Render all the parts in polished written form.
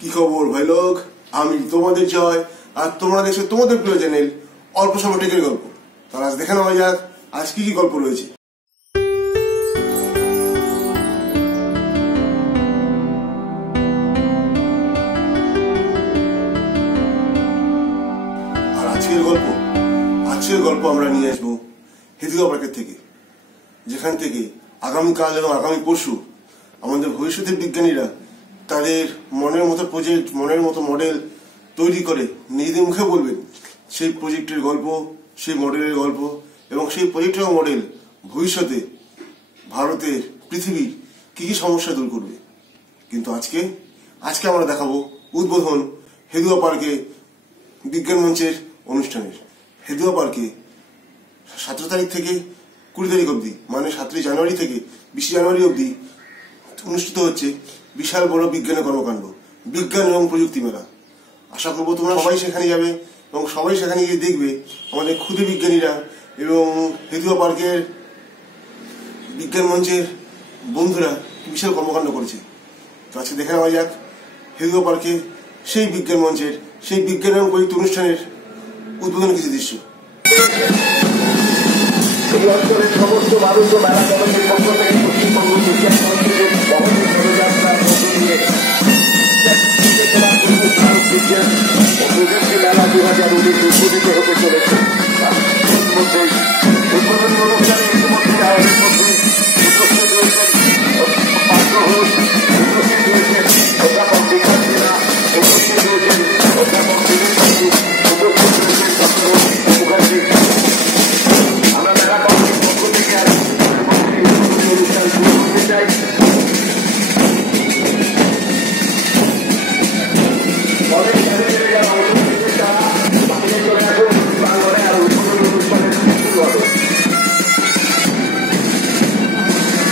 কি খবর ভাই লোক, আমি তোমাদের জয় আর তোমরা দেখছো তোমাদের প্রিয় চ্যানেল অল্প সময় টেকের গল্প। তাহলে আজ দেখে নেওয়া যাক আজ কি কি গল্প রয়েছে। আর আজকের গল্প আমরা নিয়ে আসবো হেদুয়া পার্কের থেকে, যেখান থেকে আগামীকাল এবং আগামী পরশু আমাদের ভবিষ্যতের বিজ্ঞানীরা তাদের মনের মতো প্রজেক্ট, মনের মতো মডেল তৈরি করে নিজেদের মুখে বলবেন সেই প্রজেক্টের গল্প, সেই মডেলের গল্প এবং সেই প্রজেক্টের মডেল ভবিষ্যতে ভারতের, পৃথিবীর কি কি সমস্যা দূর করবে। কিন্তু আজকে আমরা দেখাবো উদ্বোধন হেদুয়া পার্কে বিজ্ঞান মঞ্চের অনুষ্ঠানের। হেদুয়া পার্কে 17 তারিখ থেকে 20 তারিখ অবধি, মানে 17 জানুয়ারি থেকে 20 জানুয়ারি অবধি অনুষ্ঠিত হচ্ছে বিশাল বড় বিজ্ঞানের কর্মকাণ্ড, বিজ্ঞান এবং প্রযুক্তি মেলা। আশা করবো তোমরা সবাই সেখানে যাবে এবং সবাই সেখানে গিয়ে দেখবে আমাদের ক্ষুদে বিজ্ঞানীরা এবং হেদুয়া পার্কের বিজ্ঞান মঞ্চের বন্ধুরা বিশাল কর্মকাণ্ড করেছে। তো আজকে দেখে নেওয়া যাক হেদুয়া পার্কে সেই বিজ্ঞান মঞ্চের, সেই বিজ্ঞান এবং প্রযুক্তি অনুষ্ঠানের উদ্বোধন কিছু দৃশ্য। এই অঞ্চলের সমস্ত মানুষ ও মেলা কমিটির পক্ষ থেকে পশ্চিমবঙ্গ বিজ্ঞান মন্ত্রীর পদযাত্রার মধ্য দিয়ে বিজ্ঞান ও প্রযুক্তি মেলা 2019 উদ্বোধিত হতে চলেছে। উদ্বোধনী অনুষ্ঠানে ইতিমধ্যে আমাদের মধ্যে উপস্থিত রয়েছেন পার্থ ঘোষ, উপস্থিত রয়েছেন অধ্যাপক বিকাশ সিনহা, উপস্থিত রয়েছেন অধ্যাপক দিলীপ বাসু, উপস্থিত রয়েছেন ডক্টর মুখার্জি। আমরা মেলা কমিটির পক্ষ থেকে আজ অনুষ্ঠান শুরু করতে চাই।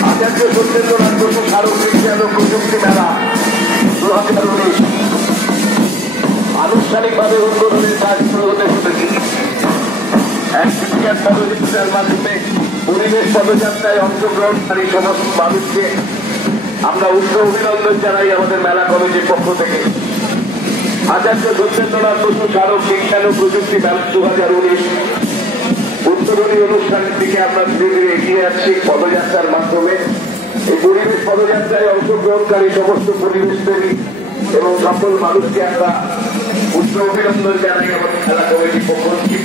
আচার্য সত্যেন্দ্রনাথ বসু স্মারক বিজ্ঞান ও প্রযুক্তি মেলা 2019 আনুষ্ঠানিকভাবে উদ্বোধনের কাজ শুরু হতে চলেছে। এক বিজ্ঞান পদযাত্রার মাধ্যমে পরিবেশ পদযাত্রায় অংশগ্রহণকারী সমস্ত মানুষকে আমরা উষ্ণ অভিনন্দন জানাই আমাদের মেলা কমিটির পক্ষ থেকে। আচার্য সত্যেন্দ্রনাথ বসু স্মারক বিজ্ঞান ও প্রযুক্তি মেলা 2019 উদ্বোধনী অনুষ্ঠানের দিকে আমরা ধীরে ধীরে এগিয়ে যাচ্ছি পদযাত্রার মাধ্যমে। এই পরিবেশ পদযাত্রায় অংশগ্রহণকারী সমস্ত পরিবেশ প্রেমী এবং সকল মানুষকে আমরা উষ্ণ অভিনন্দন জানাই আমাদের মেলা কমিটির পক্ষ থেকে।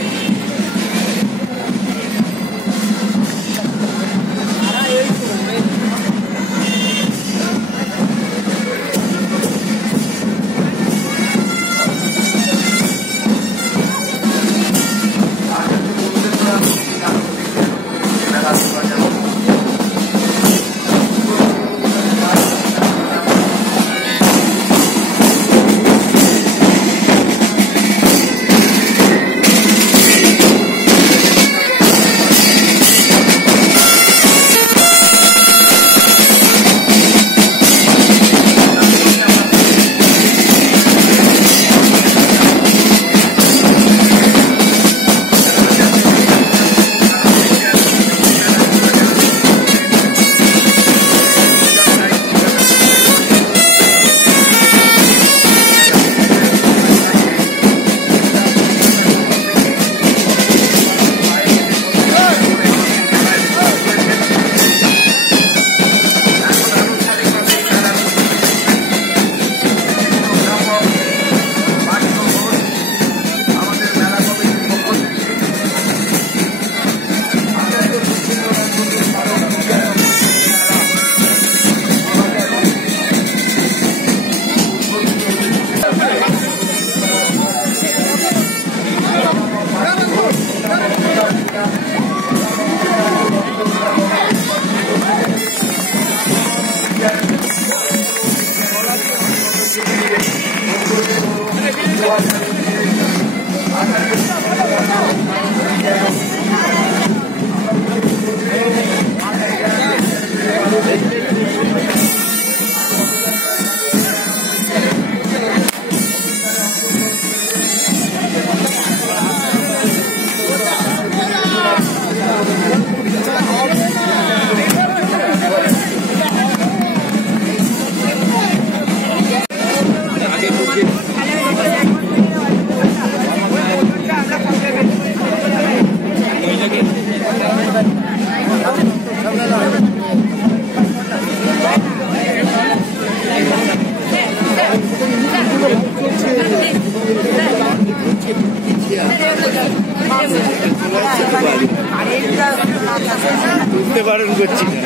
বুঝতে বারণ করছি না।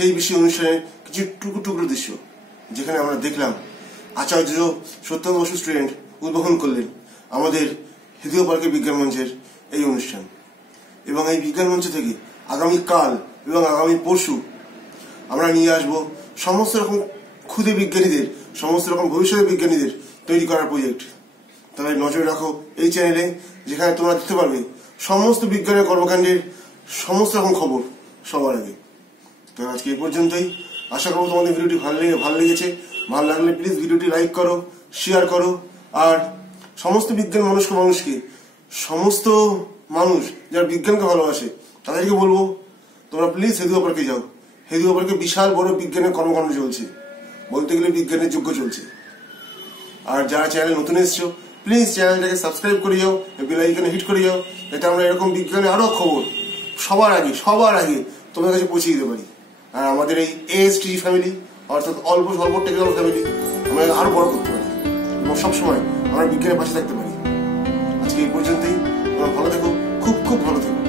সেই বিশেষ অনুষ্ঠানের কিছু টুকরো দৃশ্য, যেখানে আমরা দেখলাম আচার্য সত্যেন্দ্র বসু স্টুডেন্ট উদ্বোধন করলেন আমাদের হেদিও পার্কের বিজ্ঞান মঞ্চের এই অনুষ্ঠান। এবং এই বিজ্ঞান মঞ্চ থেকে আগামীকাল এবং আগামী পরশু আমরা নিয়ে আসব সমস্ত রকম ক্ষুদে বিজ্ঞানীদের, সমস্ত রকম ভবিষ্যতের বিজ্ঞানীদের তৈরি করার প্রজেক্ট। তাহলে নজর রাখো এই চ্যানেলে, যেখানে তোমরা দেখতে পারবে সমস্ত বিজ্ঞানের কর্মকাণ্ডের সমস্ত রকম খবর সবার আগে। তো আজকে এই পর্যন্তই। আশা করবো তোমাদের ভিডিওটি ভালো লেগেছে। ভালো লাগলে প্লিজ ভিডিওটি লাইক করো, শেয়ার করো। আর সমস্ত বিজ্ঞান মানুষকে সমস্ত মানুষ যারা বিজ্ঞানকে ভালোবাসে তাদেরকে বলবো তোমরা প্লিজ হেদিও পার্কে যাও। হেদিও পার্কে বিশাল বড় বিজ্ঞানের কর্মকাণ্ড চলছে, বলতে গেলে বিজ্ঞানের যজ্ঞ চলছে। আর যারা চ্যানেল নতুন এসছো প্লিজ চ্যানেলটাকে সাবস্ক্রাইব করে যাও, বেল আইকনে হিট করে যাও, যাতে আমরা এরকম বিজ্ঞানের আরো খবর সবার আগে তোমাদের কাছে পৌঁছে দিতে পারি। আর আমাদের এই AST ফ্যামিলি, অর্থাৎ অল্প স্বল্প টেকনিক্যাল ফ্যামিলি, আমরা আরো বড় করতে পারি এবং সবসময় আমরা বিজ্ঞানের পাশে থাকতে পারি। আজকে এই পর্যন্তই। তোমরা ভালো থেকো, খুব ভালো থেকো।